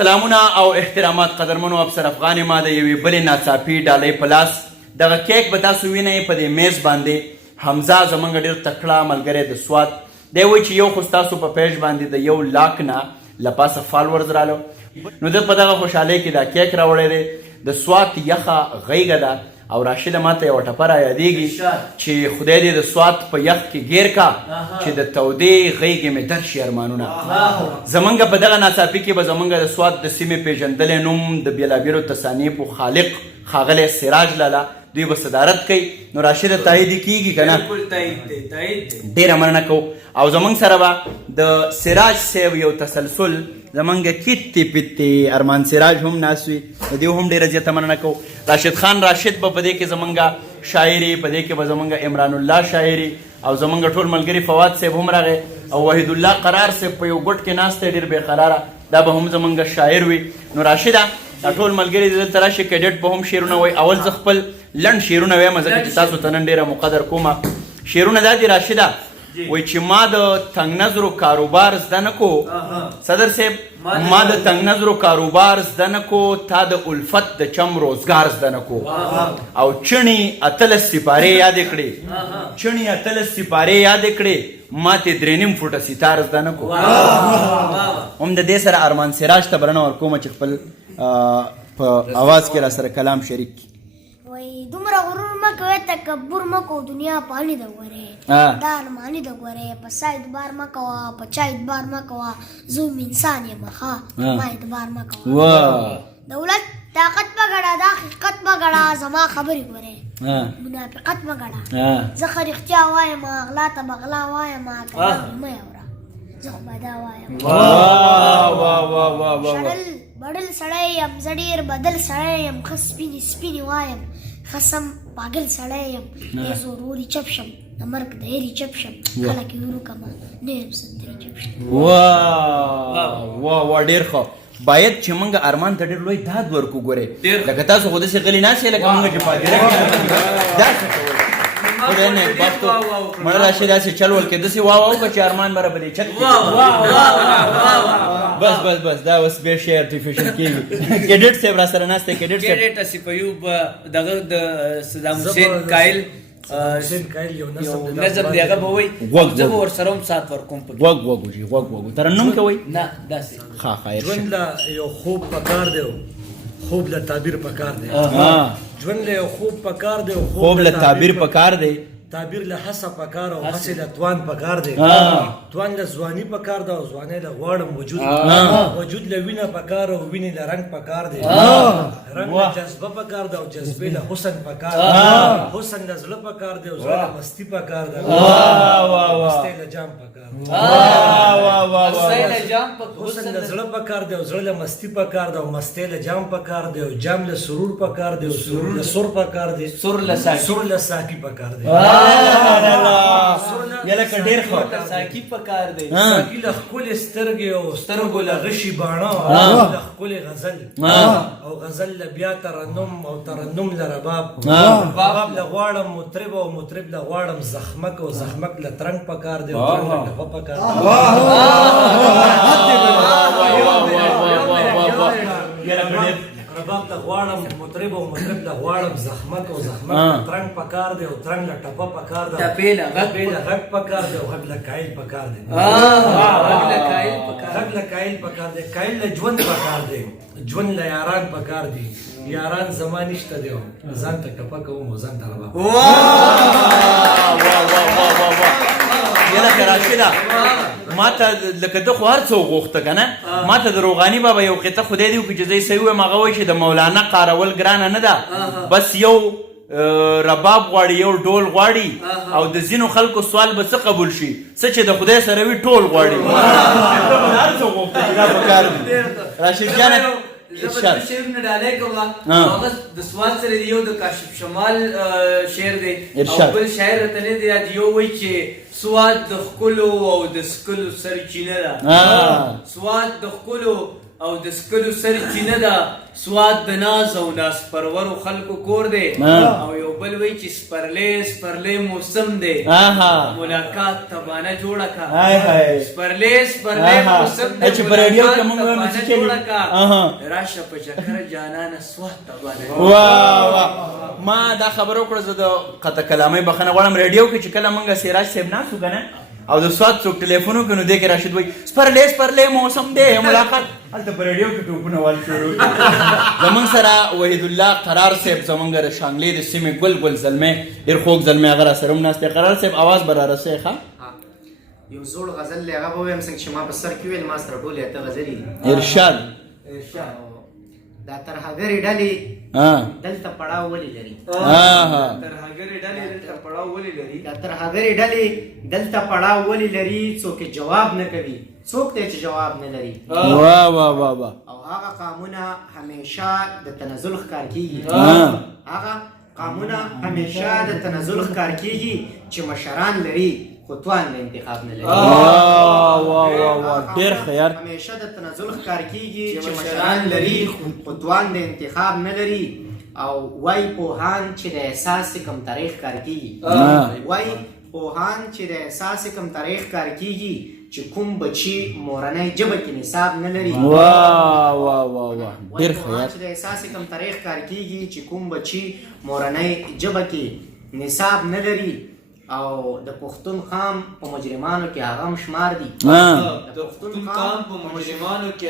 سلامونه او احترامات قدرمنو افسر افغان ما د یوې بلې ناڅاپي ډالۍ په لاس دغه کیک به تاسو وینئ په دې میز باندې حمزه زموږ ډېر تکړه ملګری د سوات دی وایي چې یو خو ستاسو په پیج باندې د 1 لاک نه له پاسه فالورز رالو نو ده په دغه خوشحالۍ کې دا کیک راوړی دی د سوات یخه غیږه ده او راشده ماته یوه ټپه را یادېږي چې خدای دې د سوات په یخ کې ګیر کا چې د تودې غیږې مې درشي ارمانونه زمونږ په دغه ناڅاپي کې به زمونږ د سوات د سیمې پیژندلی نوم د بېلابېلو تصانیفو خالق ښاغلی سراج لالا دوی به صدارت کوي نو راشده تایید کیږي که نه ډېره مننه کوو او زمونږ سره به د سراج صاحب یو تسلسل زمونږ کتې پتې ارمان سراج هم ناست وي د دې هم ډېره زیاته مننه کوو راشد خان راشد به په دې کې زمونږ شاعري په دې کې به زمونږ عمران الله شاعري او زمونږ ټول ملګري فواد صاحب هم راغی او وحید الله قرار صاحب په یو ګوټ کې ناست دی ډېر بېقراره دا به هم زمونږ شاعر وي نو راشده دا ټول ملګري دلته راشي کیډټ به هم شعرونه وایي اول زه خپل لنډ شعرونه وایم ځکه چې تاسو ته نن ډېره مقدر کومه شعرونه دا دي راشده وایي چې ما د تنګ نظرو کاروبار زده نه کو صدر صاحب ما د تنګ نظرو کاروبار زده نه کو تا د الفت د چم روزګار زده نه کو او چڼې 18 سپارې یادې کړې چڼې 18 سپارې یادې کړې ما ته 3.5 فوټه ستار زده نه کو هم د دې سره ارمان سراج ته بلنه ورکوم چې خپل په اواز کې را سره کلام شریک کړي وای دومره غرور مه کوئ تکبر مه کوو دنیا پانی د ګورې دا ارماني د ګورې په سا اعتبار مه کوه په چا اعتبار مه کوه زه هم انسان یم ښه ما اعتبار مه کوه دولت طاقت مه ګڼه دا حقیقت مه ګڼه زما خبرې ګورې منافقت مه ګڼه زه ښه رښتیا وایم غلا ته به غلا وایم که مه یې اوره زه خو به دا وایم شړل بډل سړی یم زه ډېر بدل سړی یم ښه سپینې سپینې وایم ښه سم پاګل سړی یم ډېر زوروري چپ شم د مرګ د هیرې چپ شم خلک یې وروکمه نه یم سندرې چپ شم وا ډېر ښه باید چې موږ ارمان ته ډېر لوی داد ورکو ګورې لکه تاسو خو داسې غلي ناست یې لکه موږ چې پادره کې دا څه کوئ خدای نېکبختو مړه راشي داسې چل ول کې داسې واو که چې ارمان به رابلې چک بس دا اوس بیا شی ارټیفیشل کېږي کیډټ صاحب را سره ناست دی کیډټ صاحب کیډټ اسیف ایوب دغه د صدام حسین قایل یو نظم دی هغه به وایي زه به ورسره هم سات ورکوم پکې غوږ ترنم کوئ نه داسې ښه خیر ژوند له یو خوب پکار دی خوب له تعبیر پکار دی ژوند له یو خوب پکار دی خوب له تعبیر پکار دی تعبیر له حسه پکار او حسه له توان پکار دی توان له ځواني پکار ده او ځواني له غواړم وجود له وینه پکار او وینې له رنګ پکار دی رنګ له جذبه پکار ده او جذبې له حسن پکار دی حسن له زړه پکار دی او زړه له مستی پکار ده مستی له جام پکار دی حسن له زړه پکار دی او زړه له مستی پکار ده او مستی له جام پکار دی او جام له سرور پکار دی او سرور له سر پکار دی سر له ساقي پکار دی یلکه ډېر ښه ساقي پکار دی ساقي له ښکلې سترګې او سترګو له غشي باڼه له ښکلې غزل او غزل له بیا ترنم او ترنم له رباب رباب له غواړم مطرب او مطرب له غواړم زخمک او زخمک له ترنګ پکار دی او ترنګ له ټپه پکار دی رباب له غواړم مطرب او مطرب له غواړم زخمک او زخمک له ترنګ پکار دی او ترنګ له ټپه پکار دی ټپې له غږ پکار دی او غږ له کایل پکار دی غږ له کایل پکار دی کایل له ژوند پکار دی ژوند له یاران پکار دی یاران زما نشته دی ځان ته ټپه کوم او ځان ته رباب یلکه راشده ما ته لکه ده خو هر څه وغوښته که نه ما ته د روغاني بابا یو قطعه خدای دې وکړي چې زه یې صحیح وایم هغه وایي چې د مولانا قارول ګرانه نه ده بس یو رباب غواړي یو ډول غواړي او د ځینو خلکو سوال به څه قبول شي څه چې د خدای سره وي ټول غواړي هر څه وغوښته چې دا پکار دي راشد جانه شعر نه ډالۍ کوه هغه د سوال سره دی یو د کاشف شمال شعر دی او بل شاعر راته نه دی یاد یو وایي چې سواد د ښکلو او د ښکلو سرچینه ده سواد د ښکلو او د سکلو سرچینه ده سواد د ناز او ناز پرورو خلکو کور دی او یو بل وی چې سپرلی موسم دی ملاقات تبانه جوړه کا سپرلی موسم دی ملاقات تبانه جوړه کا راشه په چکر جانانه سواد تبانه. واه ما دا خبر وکړه زه د قطع کلامي بخنه غواړم ریډیو کې چې کله مونږ سراج صاحب ناسو کنه او د سواد څوک ټلیفون وکړو دې کې راشد وای سپرلی موسم دی ملاقات هلته په ریډیو کې ټوپونه وال شروع زمونږ سره وحید الله قرار صاحب زمونږ د شانګلې د سیمې ګل زلمی ډېر خوږ زلمی هغه را سره هم ناست دی. قرار صاحب اواز به را رسوي ښه یو زوړ غزل دی هغه به ووایم څنګه چې ما په سر کې ویل ما سره ټولې اته غزلې دي. ارشاد دا ترهګرې ډلې دلته پړاو ولې لري دا ترهګرې ډلې دلته پړاو ولې لري څوک جواب نه کوي څوک دی چې جواب نه لري واه واه واه واه او هغه قامونه همیشه د تنزل ښکار کیږي هغه قامونه همیشه د تنزل ښکار کیږي چې مشران لري خو توان د انتخاب نه لري. واه واه واه ډېر ښه یار همیشه د تنزل ښکار کیږي چې مشران لري خو توان د انتخاب نه لري او وای پوهان چې د احساس کم تاریخ کار کیږي وای پوهان چې د احساس کم تاریخ کار کیږي چې کوم بچي مورنۍ ژبه کې نصاب نه لري. واه واه واه واه ډېر ښه یار چې د احساس کم تاریخ کار کیږي چې کوم بچي مورنۍ ژبه کې نصاب نه لري او د پښتون قام په مجرمانو کې هغه هم شمار دي د پښتون قام په مجرمانو کې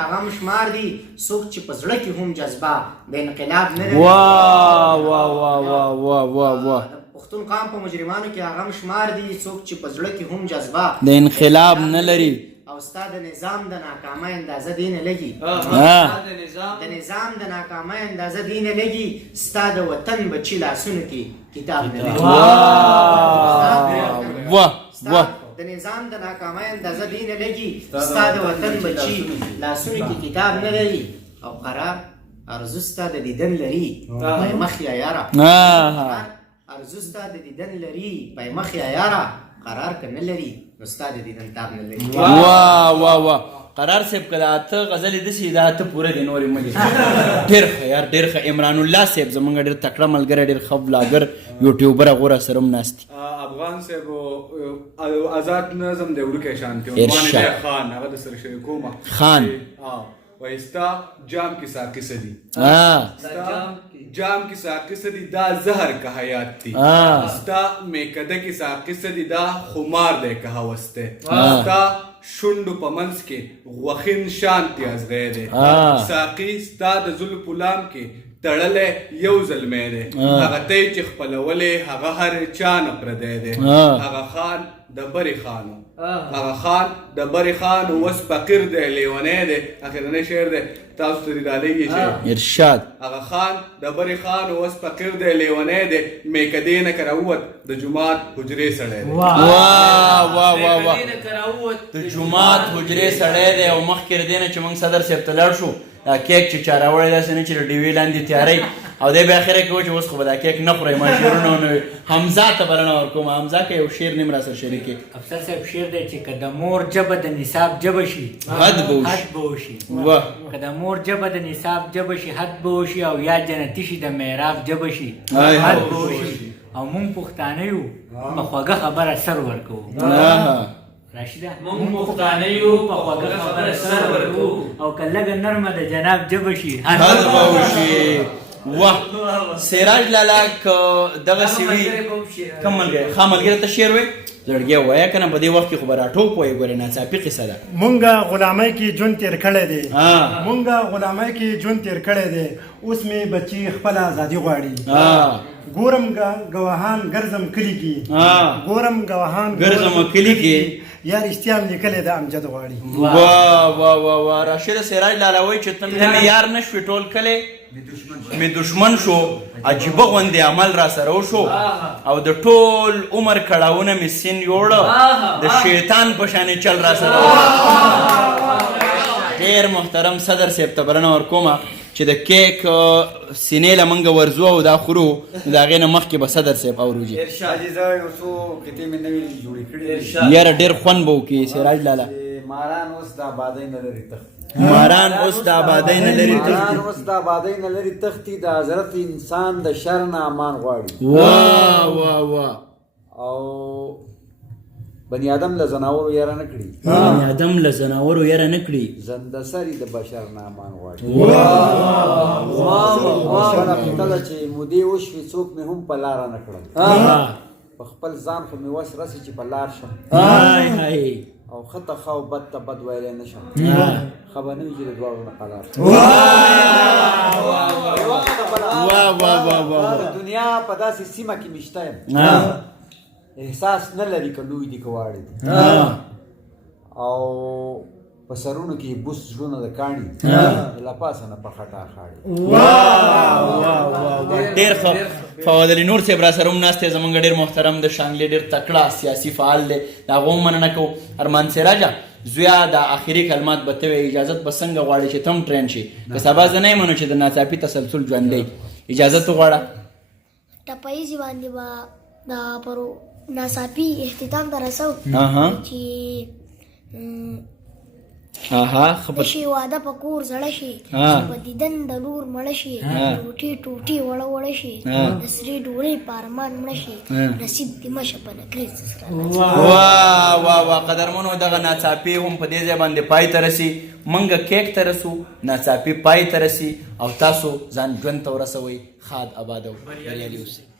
هغه هم شمار دي څوک چې په زړه کې هم جذبه د انقلاب نه لري. واه واه واه واه واه واه واه پښتون قام په مجرمانو کې هغه هم شمار دي څوک چې په زړه کې هم جذبه د انقلاب نه لري او ستا د نظام د ناکامۍ اندازه دی نه لګي د نظام د ناکامۍ اندازه دی نه لګي ستا د وطن بچي لاسونو کې کتاب نه لګي واه واه د نظام د ناکامۍ اندازه دی نه لګي ستا د وطن بچي لاسونو کې کتاب نه لري او قرار ارزو ستا د دیدن لري پای مخ یا یاره ارزو ستا د دیدن لري پای مخ یا یاره قرار که نه لري نو ستا د دیدن تاب نه لري. واه واه واه قرار صاحب که دا اته غزلې داسې دا اته پوره دي نورې مه ډېر ښه یار ډېر ښه. عمران الله صاحب زموږ ډېر تکړه ملګری ډېر ښه بلاګر یوټیوبر هغه راسره هم ناست دي. افغان صاحب آزاد نظم دی وړوکی شانتي خان هغه د سره شریکومه خان وایستا جام کی ساقی صدی جام کی ساقی صدی دا زہر کا حیات تھی استا میکده کی ساقی صدی دا خمار دے کا ہوستے استا شنڈو پمنس کے غوخین شانتی از گئے دے ساقی استا د ذل پلام کے تړلې یو ظلمې دی هغه ته چې خپلولې هغه هر چا نه پردی دی هغه خان د بری خانو هغه خان د بری خان اوس فقیر دی لیونی دی اخرنی شعر دی تاسو ته ډالۍ یې شعر ارشاد هغه خان د بری خان اوس فقیر دی لیونی دی میکدې نه که راووت د جومات حجرې سړی دی واه واه واه واه د جومات حجرې سړی دی او مخکې د دې نه چې موږ صدر صاحب ته لاړ شو دا کیک چې چا راوړی داسې نه چې د ډیوې لاندې تیاری او دی بیا اخره کې و چې اوس خو به دا کیک نه خورئ ما شعرونه ونه وي حمزه ته بلنه ورکوم حمزه که یو شعر نیم راسره شریک کړي. افسر صاحب شعر دی چې که د مور ژبه د نصاب ژبه شي حد به وشي واه که د مور ژبه د نصاب ژبه شي حد به وشي او یا جنتي شي د محراب ژبه شي حد به وشي او مونږ پښتانه یو په خوږه خبره سر ورکوو راشده مونږ پښتانه یو په خوږه خبره سر ورکوو او که لږه نرمه د جناب ژبه شي حد به وشي. واه سراج لالا که دغسې وي کوم ملګری ښه ملګری ته شعر وایي زړګی وایه که نه په دې وخت کې خو به راټوپ وایي ګورې ناڅاپي قصه ده. مونږه غلامۍ کې ژوند تېر کړی دی مونږه غلامۍ کې ژوند تېر کړی دی اوس مې بچي خپله ازادي غواړي ګورم ګواهان ګرځم کلي کې ګورم ګواهان ګرځم کلي کې یا رښتیا هم لیکلی د امجد غواړي. واه واه واه واه راشد سراج لالا وایي چې ته مې یار نه شوې ټول کلی مې دشمن شو عجیبه غوندې عمل را سره وشو او د ټول عمر کړاوونه مې سین یوړه د شیطان په شانې چل را سره ډېر محترم صدر صاحب ته بلنه ورکومه چې د کیک سینې له موږ ورځو او دا خورو نو د هغې نه مخکې به صدر صاحب اورو جي یاره ډېر خوند به وکړي سراج لالا ماران اوس د آبادۍ نه لرې ماران اوس د آبادۍ نه لري ماران اوس د آبادۍ نه لري تښتي د حضرت انسان د شر نه امان غواړي واه واه واه او بني آدم له زناورو یاره نه کړي بني آدم له زناورو یاره نه کړي زنده سري د بشر نه امان غواړي ما عقیده ده چې مودې وشوې څوک مې هم په لاره نه کړل په خپل ځان خو مې وس رسي چې په لار شم او خطه خو بد ته بد ویلی نه شم ښه به نه وي چې د دواړو نه قلار د دنیا په داسې سیمه کې مې شته یم احساس نه لري که لوی دي که واړه دي او په سرونو کې بوس زړونه د کاڼي له پاسه نه په خټا خاړي ډېر ښه فواد علي نور صاحب را سره هم ناست دی زموږ ډېر محترم د شانګلې ډېر تکړه سیاسي فعال دی د هغه هم مننه کوو ارمان سراجه زویا د آخري کلمات به ته وایې اجازت به څنګه غواړې چې ته هم ټرین شي که سبا زه نه یم نو چې د ناڅاپي تسلسل ژوندی اجازت وغواړه ټپایزې باندې به د پرو ناڅاپي اختتام ته رسو چې د شي واده په کور زړه شي په دیدن د لور مړه شي ټوټې ټوټې وړه وړه شي د سرې ډوړې په ارمان مړه شي نصیب دې مشه په نکریز سره واه واه واه قدرمنو دغه ناڅاپي هم په دې ځای باندې پای ته رسي منګه کیک ته رسو ناڅاپي پای ته رسي او تاسو ځان ژوند ته ورسوئ ښاد آباد او بریالي اوسئ